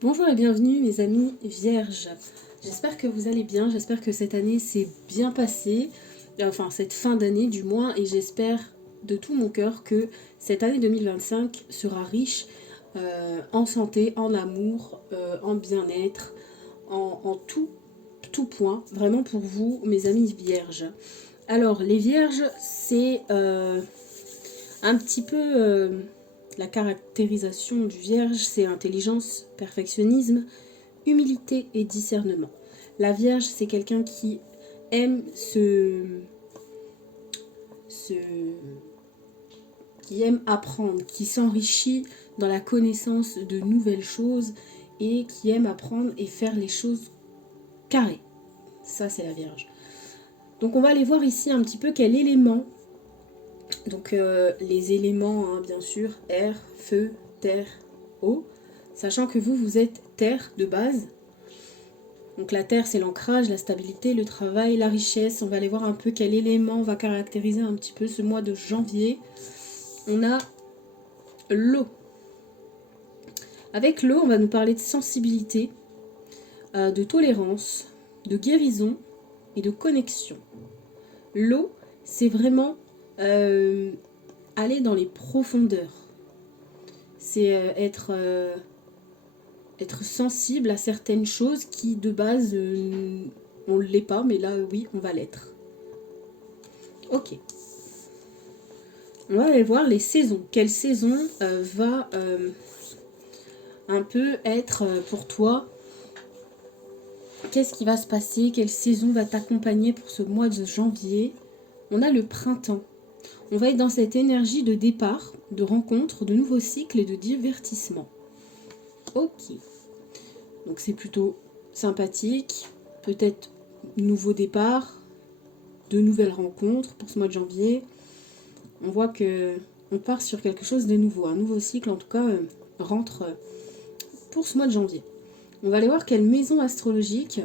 Bonjour et bienvenue mes amis vierges. J'espère que vous allez bien, j'espère que cette année s'est bien passée, enfin cette fin d'année du moins, et j'espère de tout mon cœur que cette année 2025 sera riche en santé, en amour, en bien-être, en tout point, vraiment pour vous mes amis vierges. Alors les vierges, c'est un petit peu la caractérisation du vierge, c'est intelligence, perfectionnisme, humilité et discernement. La Vierge, c'est quelqu'un qui aime se, qui aime apprendre, qui s'enrichit dans la connaissance de nouvelles choses et qui aime apprendre et faire les choses carrées. Ça, c'est la Vierge. Donc, on va aller voir ici un petit peu quel élément. Donc, les éléments, hein, bien sûr, air, feu, terre, eau. Sachant que vous êtes terre de base. Donc la terre, c'est l'ancrage, la stabilité, le travail, la richesse. On va aller voir un peu quel élément va caractériser un petit peu ce mois de janvier. On a l'eau. Avec l'eau, on va nous parler de sensibilité, de tolérance, de guérison et de connexion. L'eau, c'est vraiment aller dans les profondeurs. C'est être sensible à certaines choses qui, de base, on ne l'est pas, mais là, oui, on va l'être. Ok. On va aller voir les saisons. Quelle saison va un peu être pour toi? Qu'est-ce qui va se passer? Quelle saison va t'accompagner pour ce mois de janvier? On a le printemps. On va être dans cette énergie de départ, de rencontre, de nouveaux cycles et de divertissement. Ok. Donc c'est plutôt sympathique. Peut-être nouveau départ, de nouvelles rencontres pour ce mois de janvier. On voit que on part sur quelque chose de nouveau. Un nouveau cycle, en tout cas, rentre pour ce mois de janvier. On va aller voir quelle maison astrologique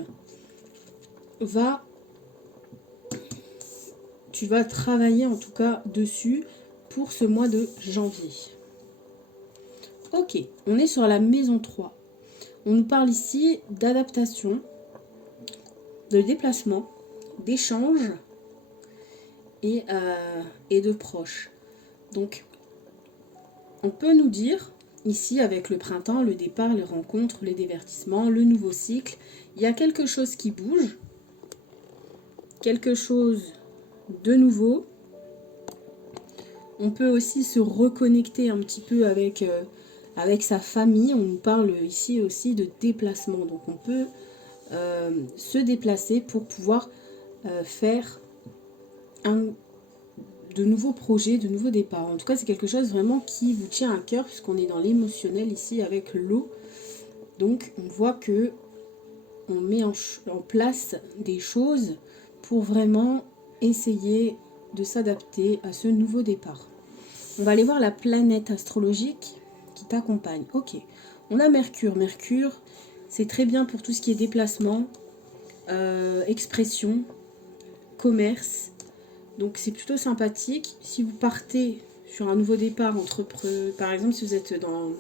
tu vas travailler en tout cas dessus pour ce mois de janvier. Ok, on est sur la maison 3. On nous parle ici d'adaptation, de déplacement, d'échange et de proches. Donc, on peut nous dire, ici avec le printemps, le départ, les rencontres, les divertissements, le nouveau cycle, il y a quelque chose qui bouge, quelque chose de nouveau. On peut aussi se reconnecter un petit peu avec sa famille. On nous parle ici aussi de déplacement. Donc on peut se déplacer pour pouvoir faire de nouveaux projets, de nouveaux départs. En tout cas, c'est quelque chose vraiment qui vous tient à cœur puisqu'on est dans l'émotionnel ici avec l'eau. Donc on voit que on met en place des choses pour vraiment essayer de s'adapter à ce nouveau départ. On va aller voir la planète astrologique qui t'accompagne. Ok, on a Mercure. Mercure, c'est très bien pour tout ce qui est déplacement, expression, commerce. Donc c'est plutôt sympathique. Si vous partez sur un nouveau départ, par exemple si vous êtes dans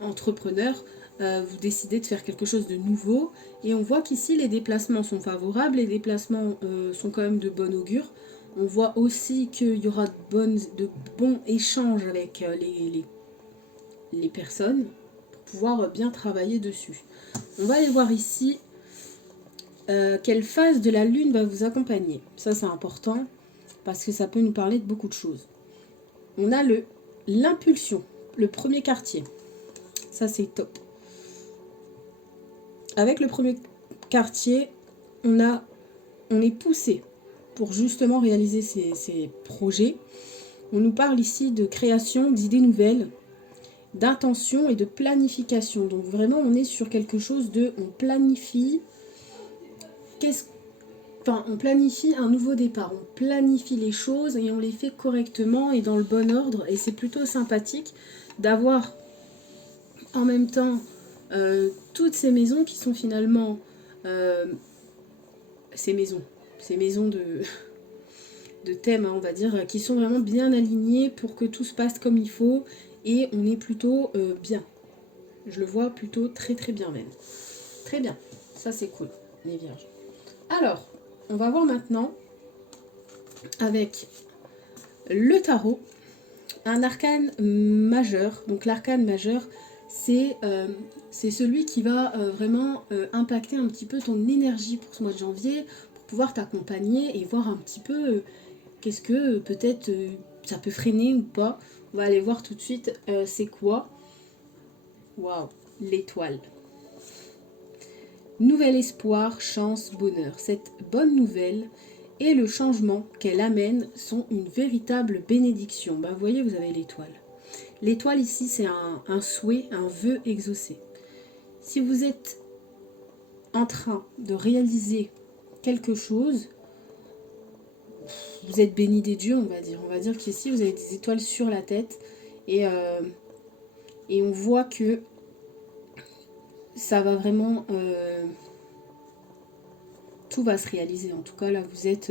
entrepreneur, vous décidez de faire quelque chose de nouveau. Et on voit qu'ici les déplacements sont favorables, les déplacements sont quand même de bon augure. On voit aussi qu'il y aura de bons échanges avec les personnes pour pouvoir bien travailler dessus. On va aller voir ici quelle phase de la lune va vous accompagner. Ça c'est important parce que ça peut nous parler de beaucoup de choses. On a l'impulsion, le premier quartier. Ça c'est top. Avec le premier quartier, on est poussé pour justement réaliser ces projets. On nous parle ici de création, d'idées nouvelles, d'intention et de planification. Donc vraiment, on est sur quelque chose on planifie. On planifie un nouveau départ. On planifie les choses et on les fait correctement et dans le bon ordre. Et c'est plutôt sympathique d'avoir en même temps toutes ces maisons qui sont finalement ces maisons de thèmes, hein, on va dire, qui sont vraiment bien alignés pour que tout se passe comme il faut et on est plutôt bien. Je le vois plutôt très très bien même. Très bien, ça c'est cool, les vierges. Alors, on va voir maintenant avec le tarot un arcane majeur. Donc l'arcane majeur, c'est celui qui va vraiment impacter un petit peu ton énergie pour ce mois de janvier, pour pouvoir t'accompagner et voir un petit peu qu'est-ce que peut-être ça peut freiner ou pas. On va aller voir tout de suite c'est quoi. Waouh, l'étoile. Nouvel espoir, chance, bonheur. Cette bonne nouvelle et le changement qu'elle amène sont une véritable bénédiction. Vous voyez, vous avez l'étoile. L'étoile ici, c'est un souhait, un vœu exaucé. Si vous êtes en train de réaliser quelque chose, vous êtes béni des dieux, on va dire. On va dire qu'ici, vous avez des étoiles sur la tête et on voit que ça va vraiment... tout va se réaliser. En tout cas, là, vous êtes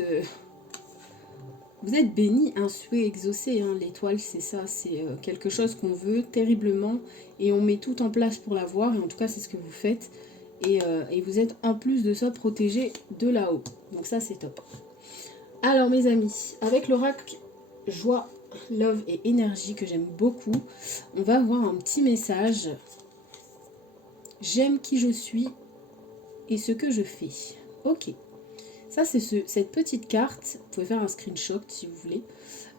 béni, un souhait exaucé. Hein. L'étoile, c'est ça. C'est quelque chose qu'on veut terriblement et on met tout en place pour l'avoir. Et en tout cas, c'est ce que vous faites. Et vous êtes en plus de ça protégé de là-haut. Donc ça, c'est top. Alors, mes amis, avec l'oracle joie, love et énergie que j'aime beaucoup, on va voir un petit message. J'aime qui je suis et ce que je fais. Ok. Ça, c'est cette petite carte. Vous pouvez faire un screenshot si vous voulez.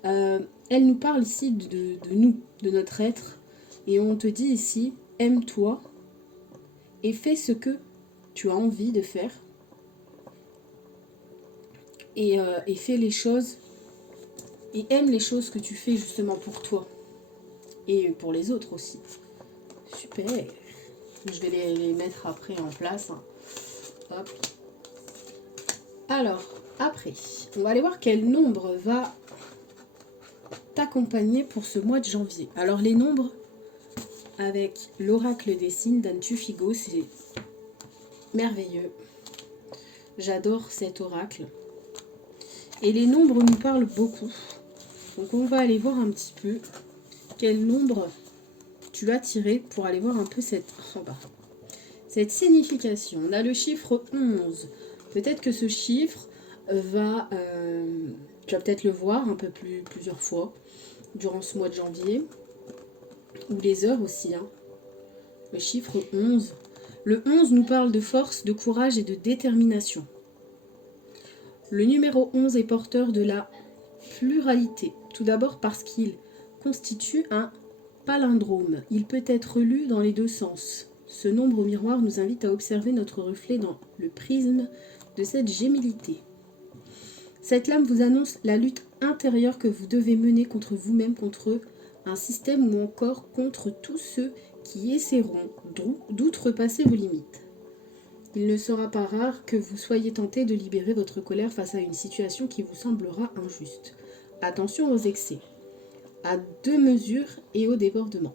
Elle nous parle ici de nous, de notre être. Et on te dit ici, aime-toi et fais ce que tu as envie de faire. Et fais les choses. Et aime les choses que tu fais justement pour toi. Et pour les autres aussi. Super. Je vais les mettre après en place. Hein. Hop. Alors, après, on va aller voir quel nombre va t'accompagner pour ce mois de janvier. Alors, les nombres, avec l'oracle des signes d'Antu Figo, c'est merveilleux. J'adore cet oracle. Et les nombres nous parlent beaucoup. Donc, on va aller voir un petit peu quel nombre tu vas tirer pour aller voir un peu cette signification. On a le chiffre 11. Peut-être que ce chiffre va... tu vas peut-être le voir un peu plusieurs fois durant ce mois de janvier. Ou les heures aussi. Hein. Le chiffre 11. Le 11 nous parle de force, de courage et de détermination. Le numéro 11 est porteur de la pluralité. Tout d'abord parce qu'il constitue un palindrome. Il peut être lu dans les deux sens. Ce nombre au miroir nous invite à observer notre reflet dans le prisme de cette gémilité. Cette lame vous annonce la lutte intérieure que vous devez mener contre vous-même, contre un système ou encore contre tous ceux qui essaieront d'outrepasser vos limites. Il ne sera pas rare que vous soyez tenté de libérer votre colère face à une situation qui vous semblera injuste. Attention aux excès, à deux mesures et au débordement.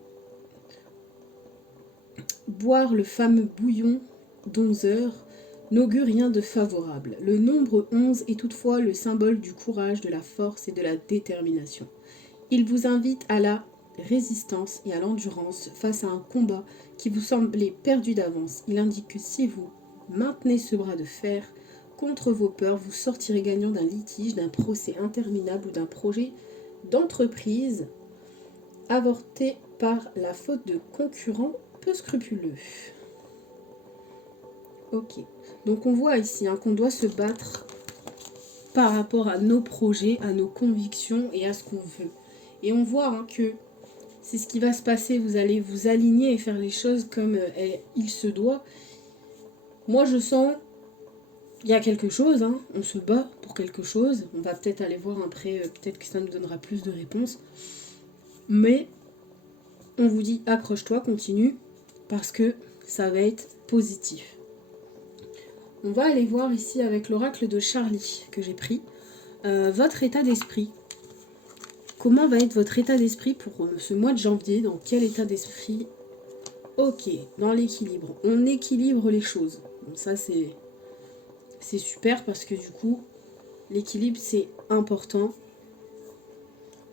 Boire le fameux bouillon d'11 heures n'augure rien de favorable. Le nombre 11 est toutefois le symbole du courage, de la force et de la détermination. Il vous invite à la résistance et à l'endurance face à un combat qui vous semblait perdu d'avance. Il indique que si vous maintenez ce bras de fer contre vos peurs, vous sortirez gagnant d'un litige, d'un procès interminable ou d'un projet d'entreprise avorté par la faute de concurrents peu scrupuleux. Ok, donc on voit ici qu'on doit se battre par rapport à nos projets, à nos convictions et à ce qu'on veut. Et on voit que c'est ce qui va se passer, vous allez vous aligner et faire les choses comme il se doit. Moi je sens qu'il y a quelque chose, on se bat pour quelque chose. On va peut-être aller voir après, peut-être que ça nous donnera plus de réponses. Mais on vous dit accroche-toi, continue, parce que ça va être positif. On va aller voir ici avec l'oracle de Charlie que j'ai pris. Votre état d'esprit. Comment va être votre état d'esprit pour ce mois de janvier? Dans quel état d'esprit? Ok, dans l'équilibre. On équilibre les choses. Donc ça c'est super parce que du coup, l'équilibre c'est important.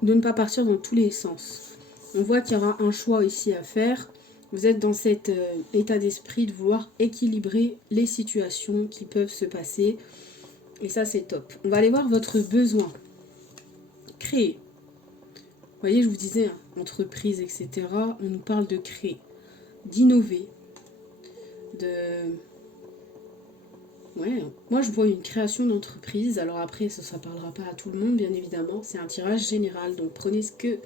De ne pas partir dans tous les sens. On voit qu'il y aura un choix ici à faire. Vous êtes dans cet état d'esprit de vouloir équilibrer les situations qui peuvent se passer. Et ça, c'est top. On va aller voir votre besoin. Créer. Vous voyez, je vous disais, hein, entreprise, etc. On nous parle de créer, d'innover, de... Ouais, moi je vois une création d'entreprise. Alors après, ça ne parlera pas à tout le monde, bien évidemment. C'est un tirage général, donc prenez ce que...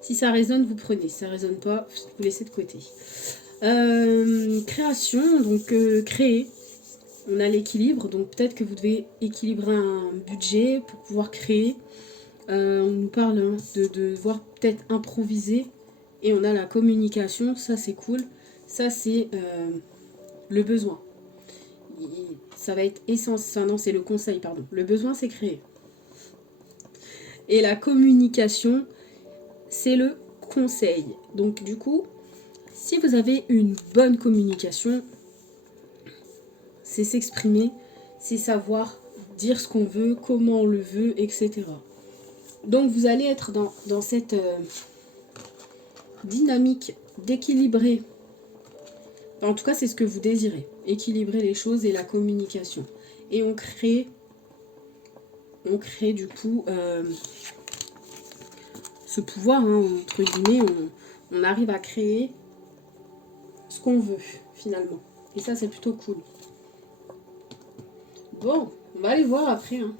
Si ça résonne, vous prenez. Si ça résonne pas, vous laissez de côté. Création, donc créer. On a l'équilibre, donc peut-être que vous devez équilibrer un budget pour pouvoir créer. On nous parle hein, de devoir peut-être improviser. Et on a la communication, ça c'est cool. Ça c'est le besoin. Ça va être essentiel. Non, c'est le conseil, pardon. Le besoin c'est créer. Et la communication, c'est le conseil. Donc du coup, si vous avez une bonne communication, c'est s'exprimer, c'est savoir dire ce qu'on veut, comment on le veut, etc. Donc vous allez être dans cette dynamique d'équilibrer. En tout cas, c'est ce que vous désirez. Équilibrer les choses et la communication. Et on crée du coup ce pouvoir, hein, entre guillemets, on arrive à créer ce qu'on veut finalement. Et ça, c'est plutôt cool. Bon, on va aller voir après. Hein.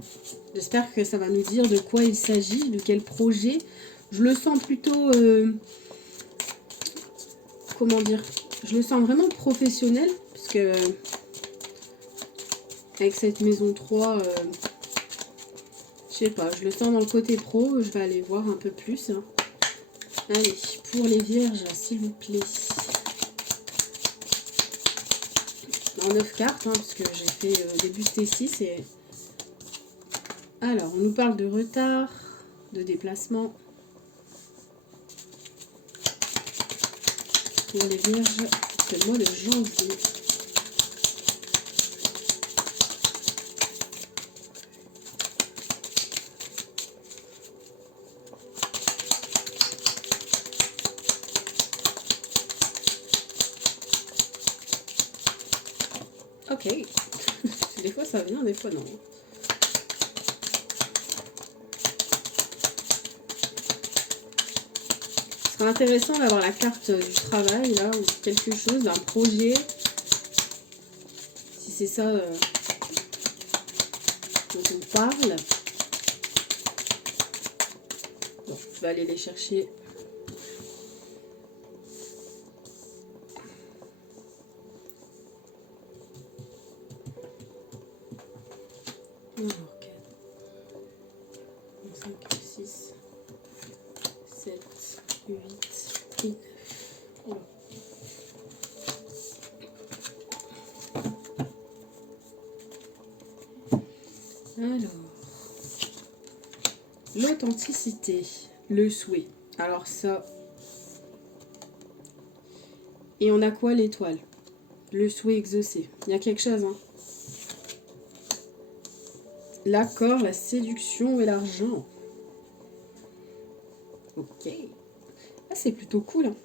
J'espère que ça va nous dire de quoi il s'agit, de quel projet. Je le sens plutôt... comment dire? Je le sens vraiment professionnel. Parce que... avec cette maison 3... je sais pas, je le sens dans le côté pro. Je vais aller voir un peu plus. Hein. Allez, pour les vierges, s'il vous plaît. En 9 cartes, hein, parce que j'ai fait débuter 6 et... Alors, on nous parle de retard, de déplacement. Pour les vierges, c'est le mois de janvier. Ok. Des fois ça vient, des fois non. Ce serait intéressant d'avoir la carte du travail là, ou quelque chose, d'un projet. Si c'est ça dont on parle. Bon, je vais aller les chercher. Alors, 5, 6, 7, 8 et 9. Alors, l'authenticité, le souhait. Alors ça, et on a quoi l'étoile? Le souhait exaucé. Il y a quelque chose, hein. L'accord, la séduction et l'argent. Ok. Ah, c'est plutôt cool. Hein.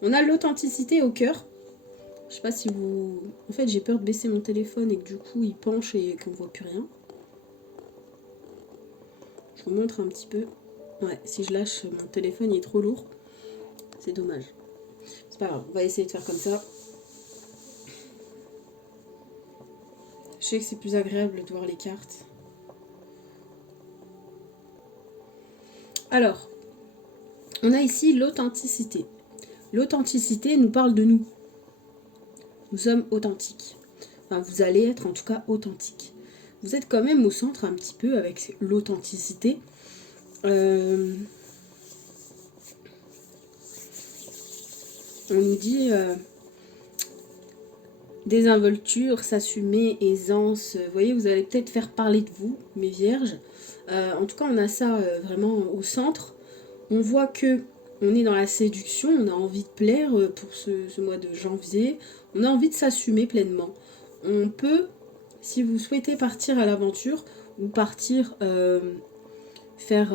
On a l'authenticité au cœur. Je sais pas si vous... En fait, j'ai peur de baisser mon téléphone et que du coup, il penche et qu'on voit plus rien. Je vous montre un petit peu. Ouais, si je lâche, mon téléphone il est trop lourd. C'est dommage. C'est pas grave, on va essayer de faire comme ça. Je sais que c'est plus agréable de voir les cartes. Alors, on a ici l'authenticité. L'authenticité nous parle de nous. Nous sommes authentiques. Enfin, vous allez être en tout cas authentique. Vous êtes quand même au centre un petit peu avec l'authenticité. On nous dit désinvolture, s'assumer, aisance. Vous voyez, vous allez peut-être faire parler de vous, mes vierges. En tout cas, on a ça vraiment au centre. On voit que on est dans la séduction, on a envie de plaire pour ce mois de janvier. On a envie de s'assumer pleinement. On peut, si vous souhaitez partir à l'aventure ou partir faire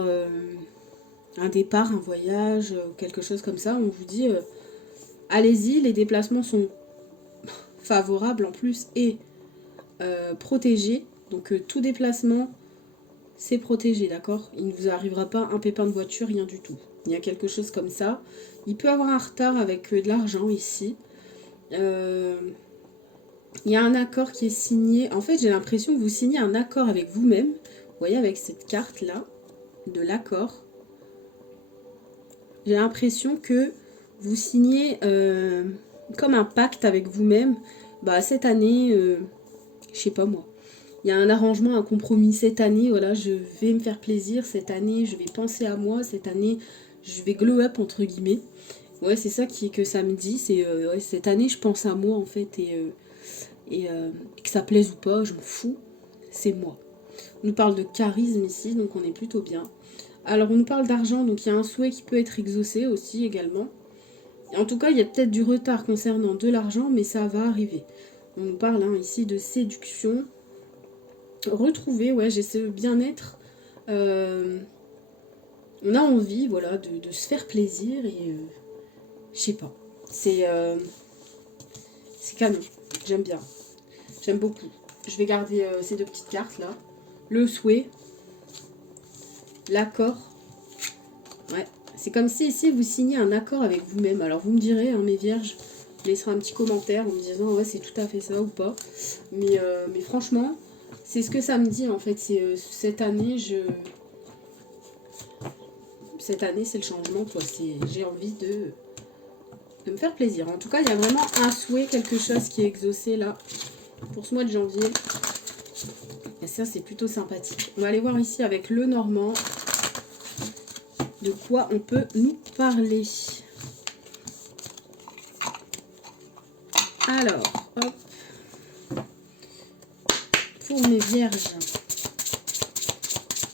un départ, un voyage, quelque chose comme ça, on vous dit allez-y, les déplacements sont favorables en plus et protégés. Donc tout déplacement, c'est protégé, d'accord? Il ne vous arrivera pas un pépin de voiture, rien du tout. Il y a quelque chose comme ça. Il peut avoir un retard avec de l'argent ici. Il y a un accord qui est signé. En fait, j'ai l'impression que vous signez un accord avec vous-même. Vous voyez, avec cette carte-là, de l'accord. J'ai l'impression que vous signez comme un pacte avec vous-même. Bah, cette année, je sais pas moi. Il y a un arrangement, un compromis. Cette année, voilà, je vais me faire plaisir. Cette année, je vais penser à moi. Cette année, je vais glow up, entre guillemets. Ouais, c'est ça que ça me dit. C'est ouais, cette année, je pense à moi, en fait. Et que ça plaise ou pas, je m'en fous. C'est moi. On nous parle de charisme ici, donc on est plutôt bien. Alors, on nous parle d'argent, donc il y a un souhait qui peut être exaucé aussi, également. En tout cas, il y a peut-être du retard concernant de l'argent, mais ça va arriver. On nous parle ici de séduction. Retrouver, ouais, j'ai ce bien-être. On a envie, voilà, de se faire plaisir et je sais pas. C'est canon. J'aime bien. J'aime beaucoup. Je vais garder ces deux petites cartes là. Le souhait. L'accord. Ouais. C'est comme si ici vous signez un accord avec vous-même. Alors vous me direz, mes vierges, vous laisserez un petit commentaire en me disant ouais c'est tout à fait ça ou pas. Mais franchement, c'est ce que ça me dit en fait. C'est cette année, cette année c'est le changement quoi. J'ai envie de me faire plaisir. En tout cas, il y a vraiment un souhait, quelque chose qui est exaucé là pour ce mois de janvier. Et ça, c'est plutôt sympathique. On va aller voir ici avec le Normand de quoi on peut nous parler. Alors, hop. Pour mes vierges.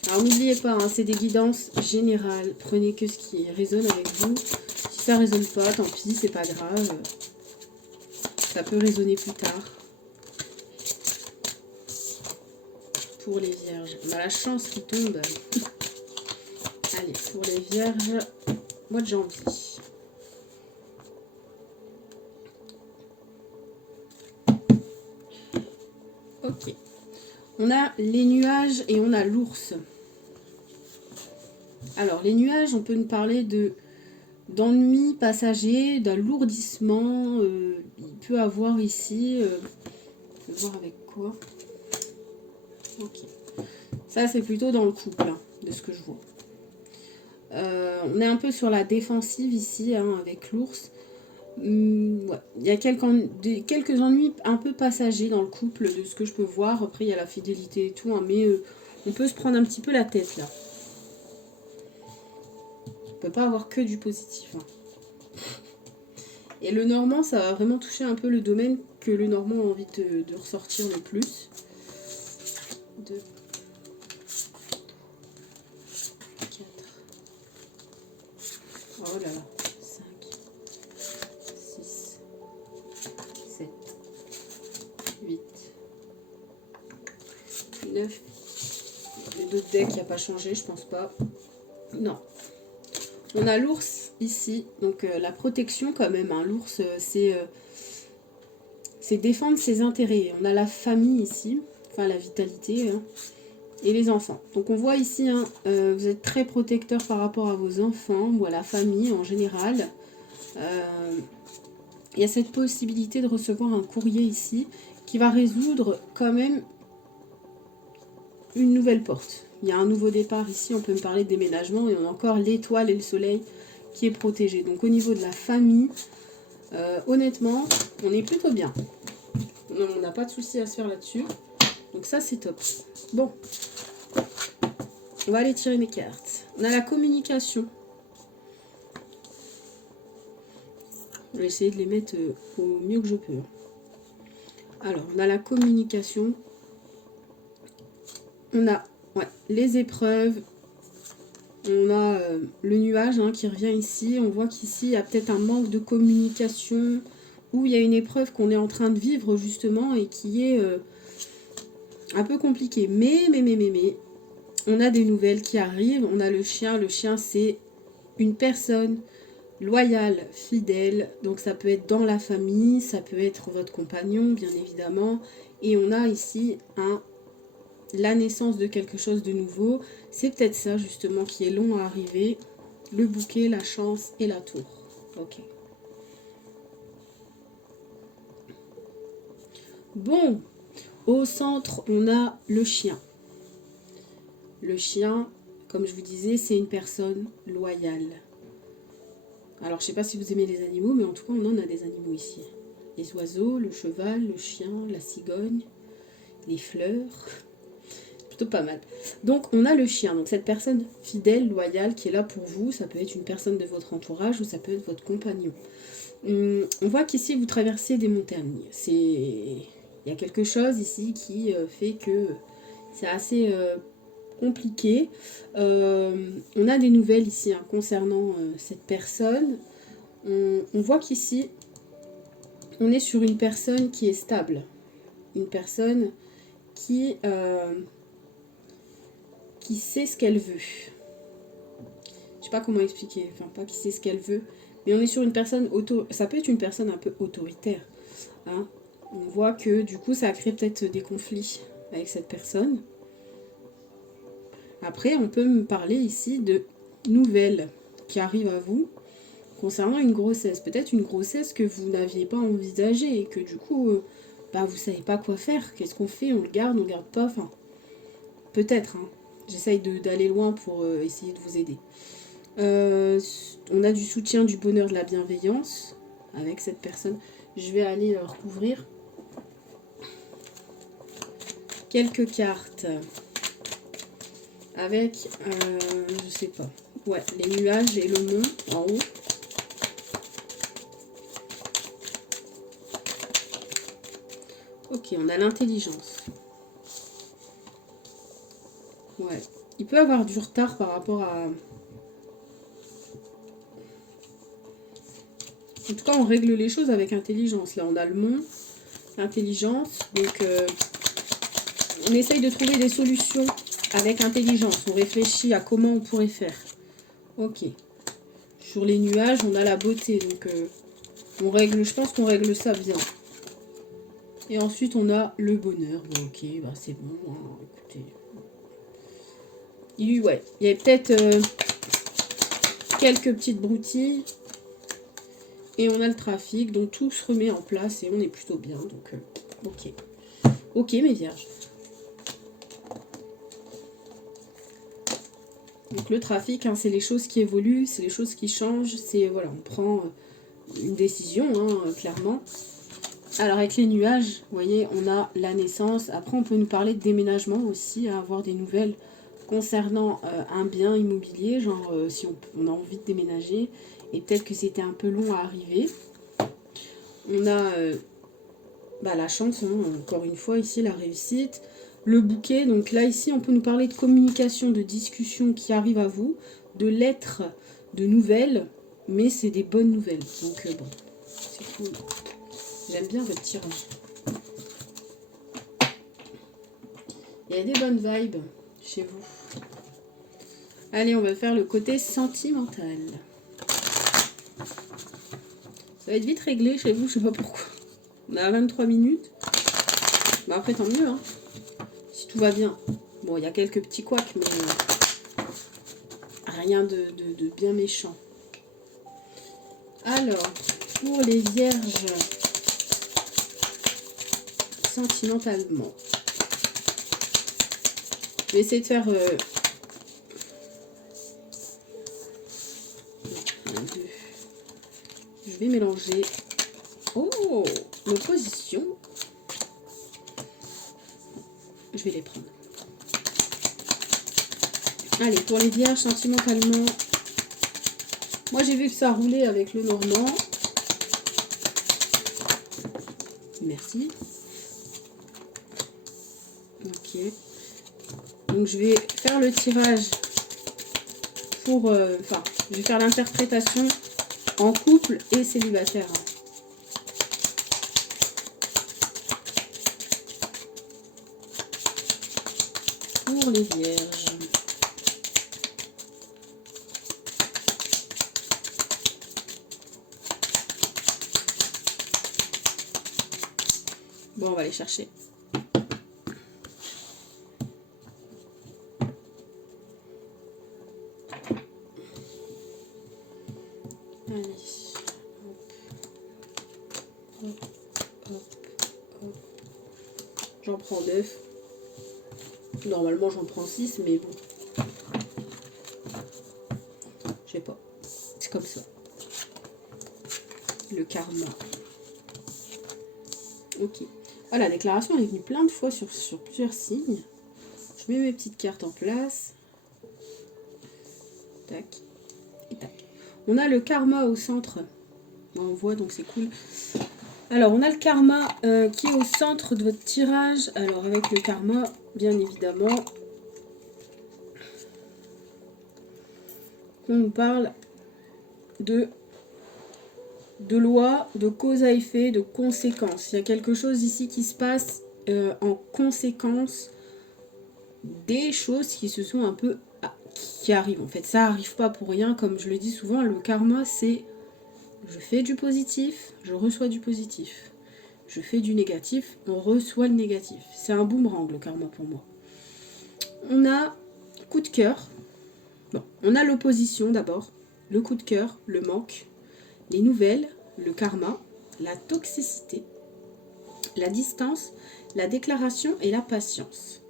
Alors, n'oubliez pas, c'est des guidances générales. Prenez que ce qui résonne avec vous. Si ça résonne pas, tant pis, c'est pas grave. Ça peut résonner plus tard. Pour les vierges. On a la chance qui tombe. Allez, pour les vierges, mois de janvier. Ok. On a les nuages et on a l'ours. Alors, les nuages, on peut nous parler d'ennui passager, d'alourdissement. Il peut avoir ici... je vais voir avec quoi. Ok. Ça, c'est plutôt dans le couple, de ce que je vois. On est un peu sur la défensive ici, avec l'ours. Ouais. Il y a quelques ennuis un peu passagers dans le couple, de ce que je peux voir. Après, il y a la fidélité et tout, mais on peut se prendre un petit peu la tête, là. On peut pas avoir que du positif. Et le normand, ça va vraiment toucher un peu le domaine que le normand a envie de ressortir le plus. 2, 4. Oh là là. 5, 6, 7, 8, 9. D'autres decks, il n'y a pas changé, je pense pas. Non. On a l'ours ici, donc la protection quand même. L'ours, c'est défendre ses intérêts. On a la famille ici, enfin la vitalité, et les enfants. Donc on voit ici, vous êtes très protecteur par rapport à vos enfants ou à la famille en général. Il y a cette possibilité de recevoir un courrier ici qui va résoudre quand même une nouvelle porte. Il y a un nouveau départ ici, on peut me parler de déménagement, et on a encore l'étoile et le soleil qui est protégé. Donc au niveau de la famille, honnêtement, on est plutôt bien. On n'a pas de souci à se faire là-dessus. Donc ça, c'est top. Bon, on va aller tirer mes cartes. On a la communication. Je vais essayer de les mettre au mieux que je peux. Alors, on a la communication. On a les épreuves. On a le nuage qui revient ici. On voit qu'ici, il y a peut-être un manque de communication. Ou il y a une épreuve qu'on est en train de vivre justement et qui est un peu compliquée. Mais, on a des nouvelles qui arrivent. On a le chien. Le chien, c'est une personne loyal, fidèle, donc ça peut être dans la famille, ça peut être votre compagnon, bien évidemment. Et on a ici la naissance de quelque chose de nouveau. C'est peut-être ça, justement, qui est long à arriver. Le bouquet, la chance et la tour. Ok. Bon, au centre, on a le chien. Le chien, comme je vous disais, c'est une personne loyale. Alors, je ne sais pas si vous aimez les animaux, mais en tout cas, on en a des animaux ici. Les oiseaux, le cheval, le chien, la cigogne, les fleurs. Plutôt pas mal. Donc, on a le chien. Donc, cette personne fidèle, loyale, qui est là pour vous. Ça peut être une personne de votre entourage ou ça peut être votre compagnon. On voit qu'ici, vous traversez des montagnes. Il y a quelque chose ici qui fait que c'est assez compliqué. On a des nouvelles ici concernant cette personne. On voit qu'ici, on est sur une personne qui est stable. Une personne qui sait ce qu'elle veut. Je sais pas comment expliquer. Enfin, pas qui sait ce qu'elle veut. Mais on est sur une personne ça peut être une personne un peu autoritaire. Hein. On voit que du coup, ça a créé peut-être des conflits avec cette personne. Après, on peut me parler ici de nouvelles qui arrivent à vous concernant une grossesse. Peut-être une grossesse que vous n'aviez pas envisagée et que du coup, vous ne savez pas quoi faire. Qu'est-ce qu'on fait? On le garde pas? Enfin, peut-être. Hein. J'essaye d'aller loin pour essayer de vous aider. On a du soutien, du bonheur, de la bienveillance avec cette personne. Je vais aller recouvrir quelques cartes avec, je sais pas, ouais, les nuages et le mont en haut. Ok, on a l'intelligence. Ouais, il peut avoir du retard par rapport à... En tout cas, on règle les choses avec intelligence. Là, on a le mont, l'intelligence. Donc, on essaye de trouver des solutions avec intelligence. On réfléchit à comment on pourrait faire. Ok. Sur les nuages, on a la beauté. Donc, je pense qu'on règle ça bien. Et ensuite, on a le bonheur. Bon, ok, bah, c'est bon. Hein, écoutez. Il y a peut-être quelques petites broutilles. Et on a le trafic. Donc, tout se remet en place et on est plutôt bien. Donc, ok. Ok, mes vierges. Donc le trafic, hein, c'est les choses qui évoluent, c'est les choses qui changent, c'est voilà, on prend une décision, hein, clairement. Alors avec les nuages, vous voyez, on a la naissance. Après, on peut nous parler de déménagement aussi, hein, avoir des nouvelles concernant un bien immobilier, genre si on a envie de déménager, et peut-être que c'était un peu long à arriver. On a la chance, hein, encore une fois, ici, la réussite. Le bouquet, donc là ici on peut nous parler de communication, de discussion qui arrive à vous, de lettres, de nouvelles, mais c'est des bonnes nouvelles. Donc bon, c'est cool. J'aime bien votre tirage. Il y a des bonnes vibes chez vous. Allez, on va faire le côté sentimental. Ça va être vite réglé chez vous, je sais pas pourquoi. On a 23 minutes. Bah après tant mieux, hein. Si tout va bien. Bon, il y a quelques petits couacs, mais rien de bien méchant. Alors, pour les vierges, sentimentalement, je vais essayer de faire... Je vais mélanger. Oh, l'opposition. Je vais les prendre. Allez, pour les vierges, sentimentalement, moi j'ai vu que ça roulait avec le normand. Merci. Ok. Donc je vais faire le tirage pour... je vais faire l'interprétation en couple et célibataire. Pour les vierges. Bon, on va aller chercher. Allez. Hop, hop, hop. J'en prends 9. Normalement, j'en prends 6, mais bon. Je sais pas. C'est comme ça. Le karma. Ok. Ah, la déclaration elle est venue plein de fois sur plusieurs signes. Je mets mes petites cartes en place. Tac. Et tac. On a le karma au centre. On voit, donc c'est cool. Alors, on a le karma qui est au centre de votre tirage. Alors, avec le karma, bien évidemment, on nous parle de loi, de cause à effet, de conséquences. Il y a quelque chose ici qui se passe en conséquence des choses qui se sont un peu... qui arrivent. En fait, ça arrive pas pour rien. Comme je le dis souvent, le karma, c'est... Je fais du positif, je reçois du positif. Je fais du négatif, on reçoit le négatif. C'est un boomerang, le karma, pour moi. On a coup de cœur. Bon, on a l'opposition d'abord. Le coup de cœur, le manque. Les nouvelles, le karma. La toxicité. La distance, la déclaration et la patience.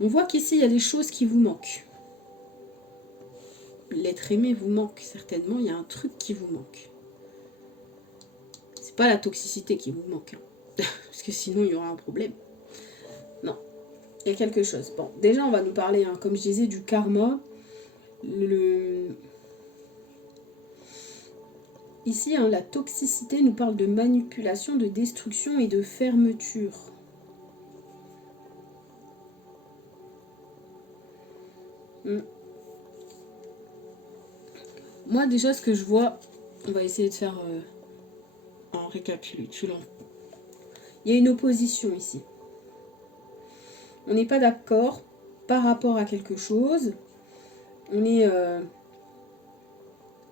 On voit qu'ici, il y a des choses qui vous manquent. L'être aimé vous manque certainement, il y a un truc qui vous manque. C'est pas la toxicité qui vous manque, hein. Parce que sinon il y aura un problème. Non, il y a quelque chose. Bon, déjà on va nous parler, hein, comme je disais, du karma. Ici, hein, la toxicité nous parle de manipulation, de destruction et de fermeture. Moi déjà ce que je vois, on va essayer de faire en récapitulant. Il y a une opposition ici. On n'est pas d'accord par rapport à quelque chose. On est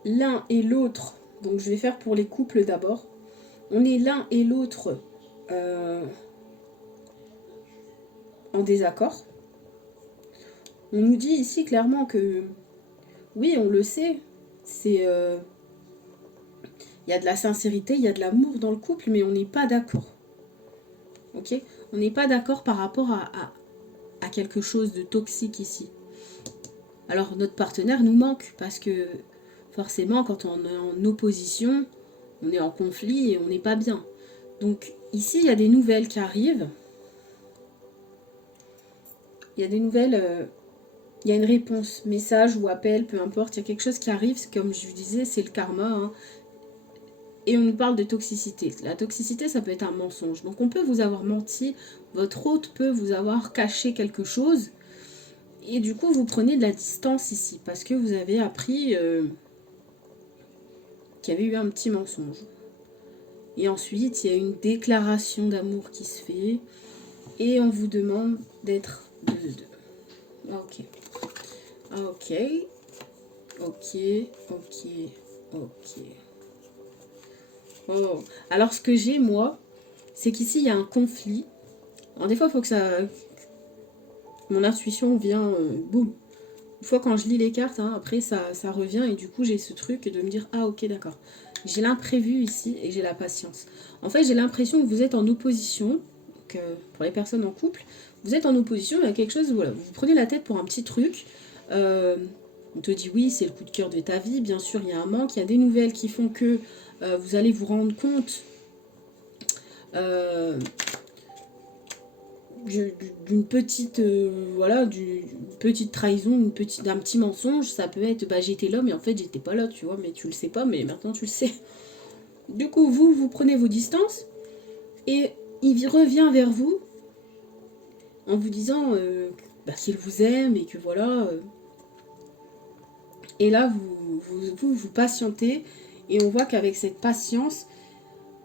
l'un et l'autre. Donc je vais faire pour les couples d'abord. On est l'un et l'autre en désaccord. On nous dit ici clairement que oui, on le sait, c'est il y a de la sincérité, il y a de l'amour dans le couple, mais on n'est pas d'accord. Ok ? On n'est pas d'accord par rapport à quelque chose de toxique ici. Alors notre partenaire nous manque parce que forcément quand on est en opposition, on est en conflit et on n'est pas bien. Donc ici il y a des nouvelles qui arrivent. Il y a des nouvelles, il y a une réponse, message ou appel, peu importe, il y a quelque chose qui arrive, comme je vous disais, c'est le karma, hein. Et on nous parle de toxicité. La toxicité, ça peut être un mensonge. Donc on peut vous avoir menti, votre hôte peut vous avoir caché quelque chose. Et du coup, vous prenez de la distance ici. Parce que vous avez appris qu'il y avait eu un petit mensonge. Et ensuite, il y a une déclaration d'amour qui se fait. Et on vous demande d'être deux. Ok. Ok. Ok. Ok. Ok. Oh. Alors ce que j'ai moi, c'est qu'ici il y a un conflit. Alors des fois il faut que ça... Mon intuition vient, boum. Une fois quand je lis les cartes, hein, après ça revient et du coup j'ai ce truc de me dire ah ok d'accord. J'ai l'imprévu ici et j'ai la patience. En fait j'ai l'impression que vous êtes en opposition, donc, pour les personnes en couple, vous êtes en opposition, il y a quelque chose, voilà, vous prenez la tête pour un petit truc. On te dit oui c'est le coup de cœur de ta vie, bien sûr il y a un manque, il y a des nouvelles qui font que vous allez vous rendre compte d'une petite voilà, d'une petite trahison, d'un petit mensonge. Ça peut être bah j'étais là mais en fait j'étais pas là, tu vois, mais tu le sais pas, mais maintenant tu le sais. Du coup vous prenez vos distances et il revient vers vous en vous disant qu'il vous aime et que voilà et là vous patientez et on voit qu'avec cette patience,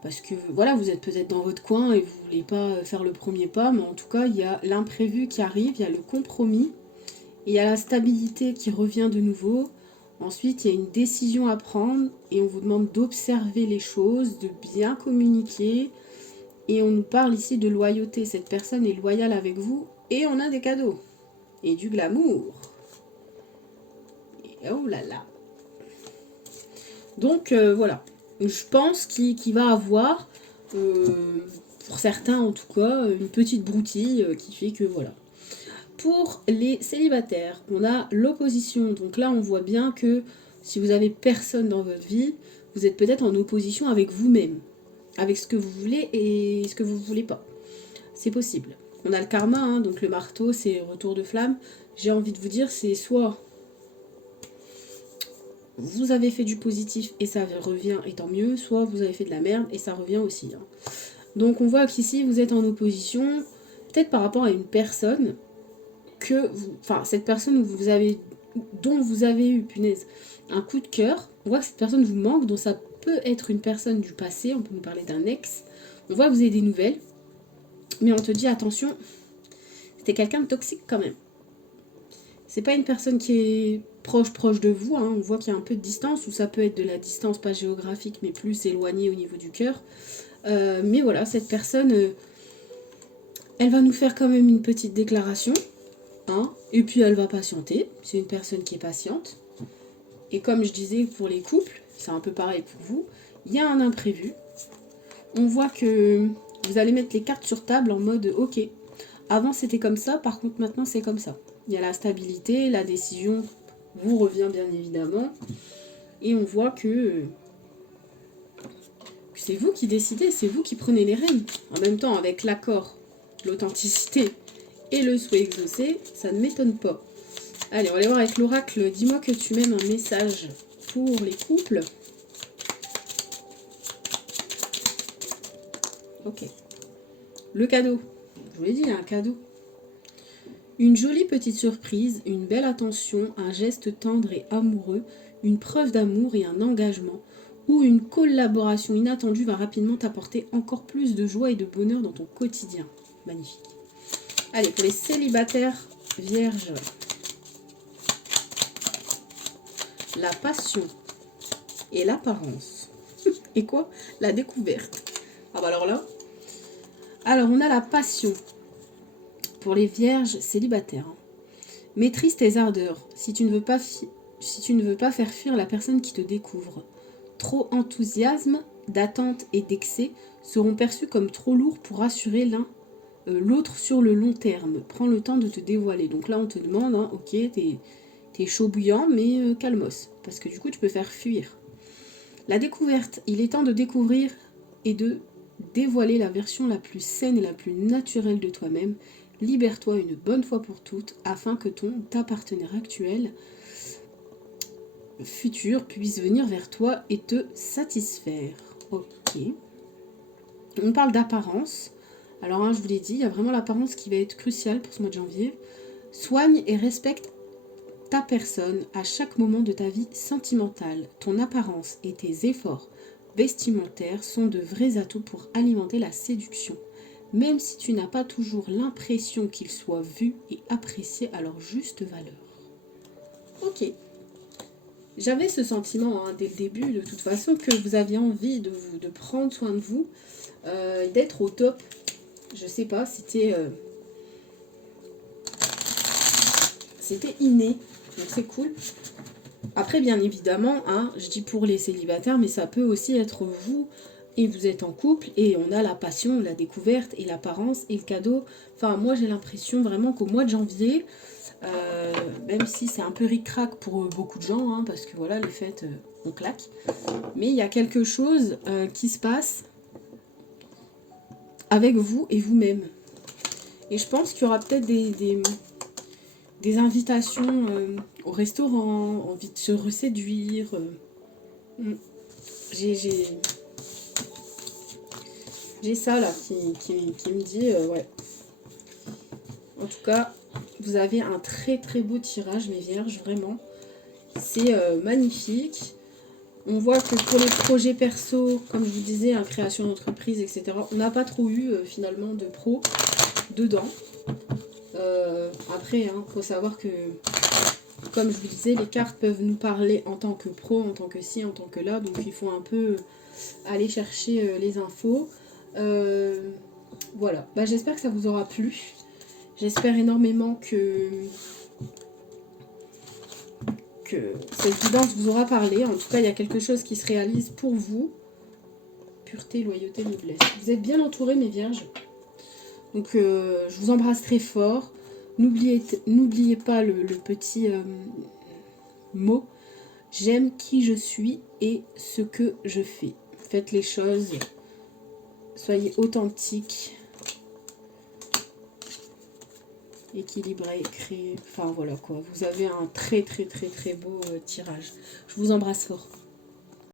parce que voilà, vous êtes peut-être dans votre coin et vous voulez pas faire le premier pas, mais en tout cas, il y a l'imprévu qui arrive, il y a le compromis, il y a la stabilité qui revient de nouveau. Ensuite, il y a une décision à prendre et on vous demande d'observer les choses, de bien communiquer Et on nous parle ici de loyauté. Cette personne est loyale avec vous. Et on a des cadeaux. Et du glamour. Et oh là là. Donc voilà. Je pense qu'il va avoir, pour certains en tout cas, une petite broutille qui fait que voilà. Pour les célibataires, on a l'opposition. Donc là, on voit bien que si vous avez personne dans votre vie, vous êtes peut-être en opposition avec vous-même. Avec ce que vous voulez et ce que vous ne voulez pas. C'est possible. On a le karma, hein, donc le marteau, c'est retour de flamme. J'ai envie de vous dire, c'est soit vous avez fait du positif et ça revient et tant mieux, soit vous avez fait de la merde et ça revient aussi. Hein. Donc on voit qu'ici, vous êtes en opposition, peut-être par rapport à une personne cette personne dont vous avez eu, punaise, un coup de cœur. On voit que cette personne vous manque, donc ça peut être une personne du passé, on peut nous parler d'un ex. On voit que vous avez des nouvelles, mais on te dit attention, c'était quelqu'un de toxique quand même. C'est pas une personne qui est proche de vous, hein. On voit qu'il y a un peu de distance, ou ça peut être de la distance pas géographique, mais plus éloignée au niveau du cœur. Mais voilà, cette personne, elle va nous faire quand même une petite déclaration. Hein, et puis elle va patienter. C'est une personne qui est patiente. Et comme je disais pour les couples, c'est un peu pareil pour vous, il y a un imprévu. On voit que vous allez mettre les cartes sur table en mode ok, avant c'était comme ça, par contre maintenant c'est comme ça. Il y a la stabilité, la décision vous revient bien évidemment. Et on voit que c'est vous qui décidez, c'est vous qui prenez les rênes. En même temps, avec l'accord, l'authenticité et le souhait exaucé, ça ne m'étonne pas. Allez, on va aller voir avec l'oracle. Dis-moi que tu m'aimes un message pour les couples. Ok. Le cadeau. Je vous l'ai dit, il y a un cadeau. Une jolie petite surprise, une belle attention, un geste tendre et amoureux, une preuve d'amour et un engagement, ou une collaboration inattendue va rapidement t'apporter encore plus de joie et de bonheur dans ton quotidien. Magnifique. Allez, pour les célibataires vierges, la passion et l'apparence. Et quoi? La découverte. Ah bah alors là. Alors on a la passion pour les vierges célibataires. Maîtrise tes ardeurs si tu ne veux pas faire fuir la personne qui te découvre. Trop enthousiasme, d'attente et d'excès seront perçus comme trop lourds pour assurer l'autre sur le long terme. Prends le temps de te dévoiler. Donc là on te demande, hein, ok, t'es chaud bouillant, mais calmos. Parce que du coup tu peux faire fuir. La découverte, il est temps de découvrir et de dévoiler la version la plus saine et la plus naturelle de toi-même. Libère-toi une bonne fois pour toutes afin que ta partenaire actuel futur puisse venir vers toi et te satisfaire. Ok. On parle d'apparence. Alors hein, je vous l'ai dit, il y a vraiment l'apparence qui va être cruciale pour ce mois de janvier. Soigne et respecte ta personne à chaque moment de ta vie sentimentale. Ton apparence et tes efforts vestimentaires sont de vrais atouts pour alimenter la séduction. Même si tu n'as pas toujours l'impression qu'ils soient vus et appréciés à leur juste valeur. Ok. J'avais ce sentiment hein, dès le début, de toute façon, que vous aviez envie de prendre soin de vous, d'être au top. Je sais pas, c'était inné, donc c'est cool. Après, bien évidemment, hein, je dis pour les célibataires, mais ça peut aussi être vous, et vous êtes en couple, et on a la passion, la découverte, et l'apparence, et le cadeau. Enfin, moi, j'ai l'impression vraiment qu'au mois de janvier, même si c'est un peu ric-rac pour beaucoup de gens, hein, parce que voilà, les fêtes, on claque. Mais il y a quelque chose qui se passe avec vous et vous-même. Et je pense qu'il y aura peut-être des invitations au restaurant, envie de se reséduire. J'ai ça là qui me dit ouais. En tout cas, vous avez un très très beau tirage, mes vierges, vraiment. C'est magnifique. On voit que pour les projets perso, comme je vous disais, hein, création d'entreprise, etc., on n'a pas trop eu finalement de pro dedans. Après, il faut savoir que, comme je vous disais, les cartes peuvent nous parler en tant que pro, en tant que ci, en tant que là. Donc il faut un peu aller chercher les infos. Voilà, bah, j'espère que ça vous aura plu. J'espère énormément que cette guidance vous aura parlé. En tout cas, il y a quelque chose qui se réalise pour vous. Pureté, loyauté, noblesse. Vous êtes bien entourés, mes vierges. Donc, je vous embrasse très fort. N'oubliez pas le petit mot. J'aime qui je suis et ce que je fais. Faites les choses. Soyez authentiques. Équilibré, créé. Enfin, voilà quoi. Vous avez un très, très, très, très beau tirage. Je vous embrasse fort.